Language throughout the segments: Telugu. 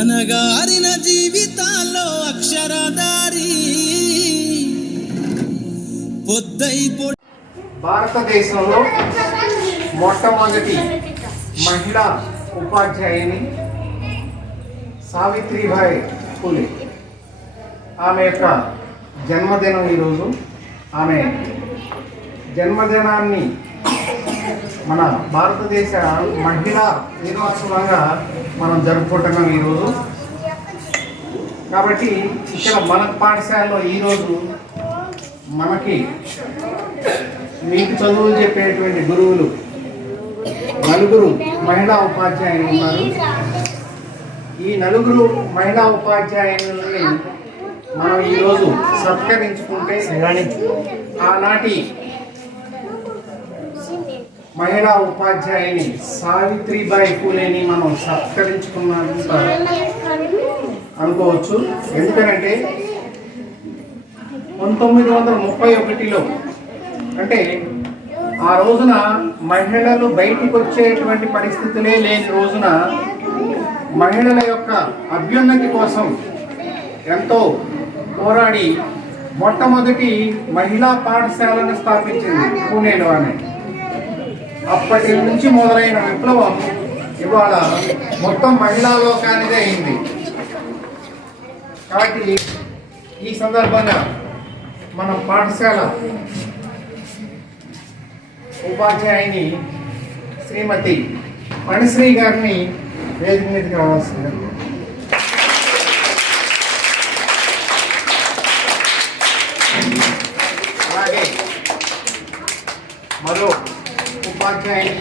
అనగారిన జీవితాల్లో అక్షరధారి భారతదేశంలో మొట్టమొదటి మహిళా ఉపాధ్యాయుని సావిత్రిబాయి ఫూలే. ఆమె యొక్క జన్మదినం ఈరోజు. ఆమె జన్మదినాన్ని మన భారతదేశ మహిళా దినోత్సవంగా మనం జరుపుకుంటున్నాం ఈరోజు. కాబట్టి ఇక్కడ మన పాఠశాలలో ఈరోజు మనకి మీకు చదువులు చెప్పేటువంటి గురువులు నలుగురు మహిళా ఉపాధ్యాయులు ఉన్నారు. ఈ నలుగురు మహిళా ఉపాధ్యాయులని మనం ఈరోజు సత్కరించుకుంటే ఆనాటి మహిళా ఉపాధ్యాయుని సావిత్రిబాయి ఫూలేని మనం సత్కరించుకున్నంత అనుకోవచ్చు. ఎందుకనంటే 1931లో అంటే ఆ రోజున మహిళలు బయటికి వచ్చేటువంటి పరిస్థితులే లేని రోజున మహిళల యొక్క అభ్యున్నతి కోసం ఎంతో పోరాడి మొట్టమొదటి మహిళా పాఠశాలను స్థాపించింది పూణేలో. ఆమె అప్పటి నుంచి మొదలైన విప్లవం ఇవాళ మొత్తం మహిళా లోకానిదే అయింది. కాబట్టి ఈ సందర్భంగా మన పాఠశాల ఉపాధ్యాయుని శ్రీమతి మణిశ్రీ గారిని వేదిక మీదకి రావాల్సింది. అలాగే మరో ఉపాధ్యాయుని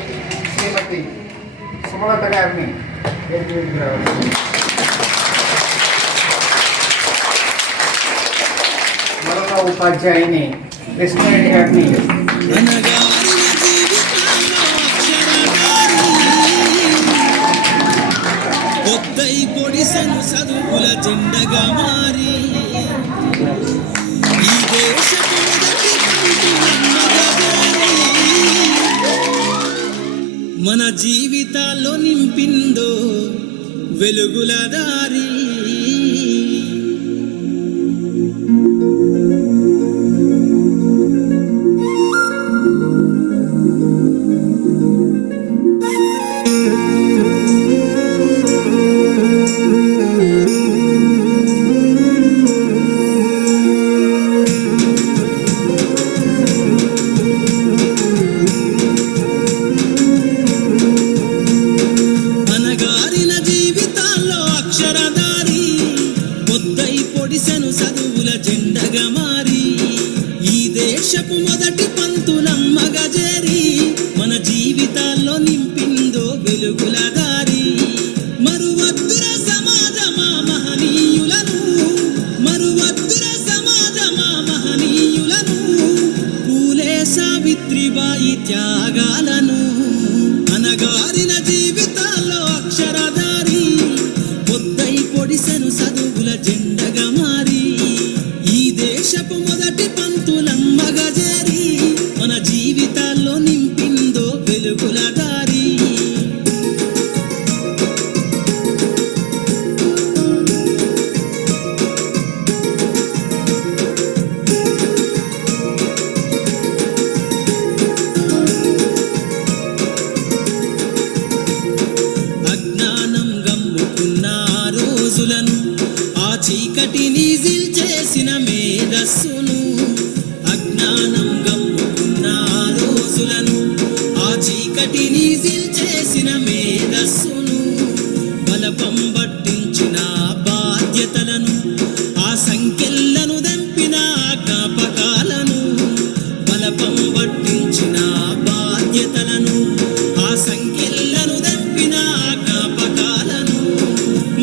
శ్రీమతి సుమలత గారిని వేదిక మీదకి రావాల్సింది. మరొక ఉపాధ్యాయుని లక్ష్మీ గారిని చదువుల జెండగా మారి ఈ దేశపు మన జీవితాల్లో నింపిందో వెలుగుల దారి. దేశపు మొదటి పంతులమ్మగా చేరి మన జీవితాల్లో నింపిందో వెలుగుల దారి. మరువద్దుర సమాజమా మహనీయులను, మరువద్దుర సమాజమా మహనీయులను, పూలే సావిత్రిబాయి త్యాగాలను. అనగారిన జీవితాల్లో అక్షరధారి పొద్దై పొడిసెను చదువుల జెండగా మారి ఈ దేశపు మొదటి పంతులమ్మగా చేరి మన జీవితాల్లో నింపిందో వెలుగుల దారి. అజ్ఞానం గమ్ముకున్న రోజులను, ఆ చీకటిని చేసిన మేధస్సును, అజ్ఞానం గమ్ముకున్న రోజులను, ఆ చీకటిని చేసిన మేధస్సును, బలపం పట్టించిన బాధ్యతలను, ఆ సంఖ్యలను దంపిన జ్ఞాపకాలను, బలపం పట్టించిన బాధ్యతలను, ఆ సంఖ్యలను దంపిన జ్ఞాపకాలను,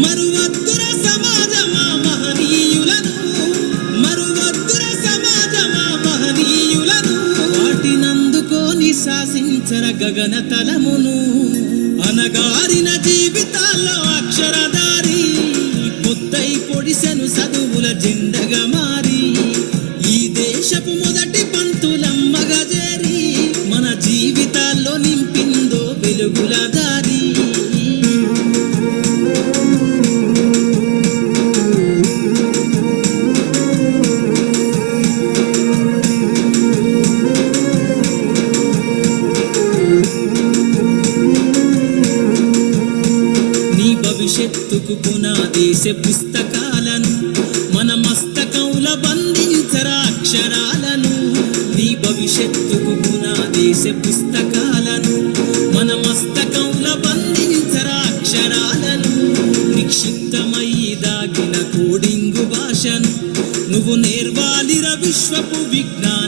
మరువద్దుర సమాజమా మహనీయులను, భవిష్యత్తుకు పునాదేశే పుస్తకాలను మన మస్తకంల బంధించరా అక్షరాలను నీ భవిష్యత్తుకు పునాదేశే పుస్తకాలను మన మస్తకంల బంధించరా అక్షరాలను నిక్షిప్తమై దాగిన కోడింగు భాషను నువ్వు నేర్వాలిర విశ్వపు విజ్ఞాన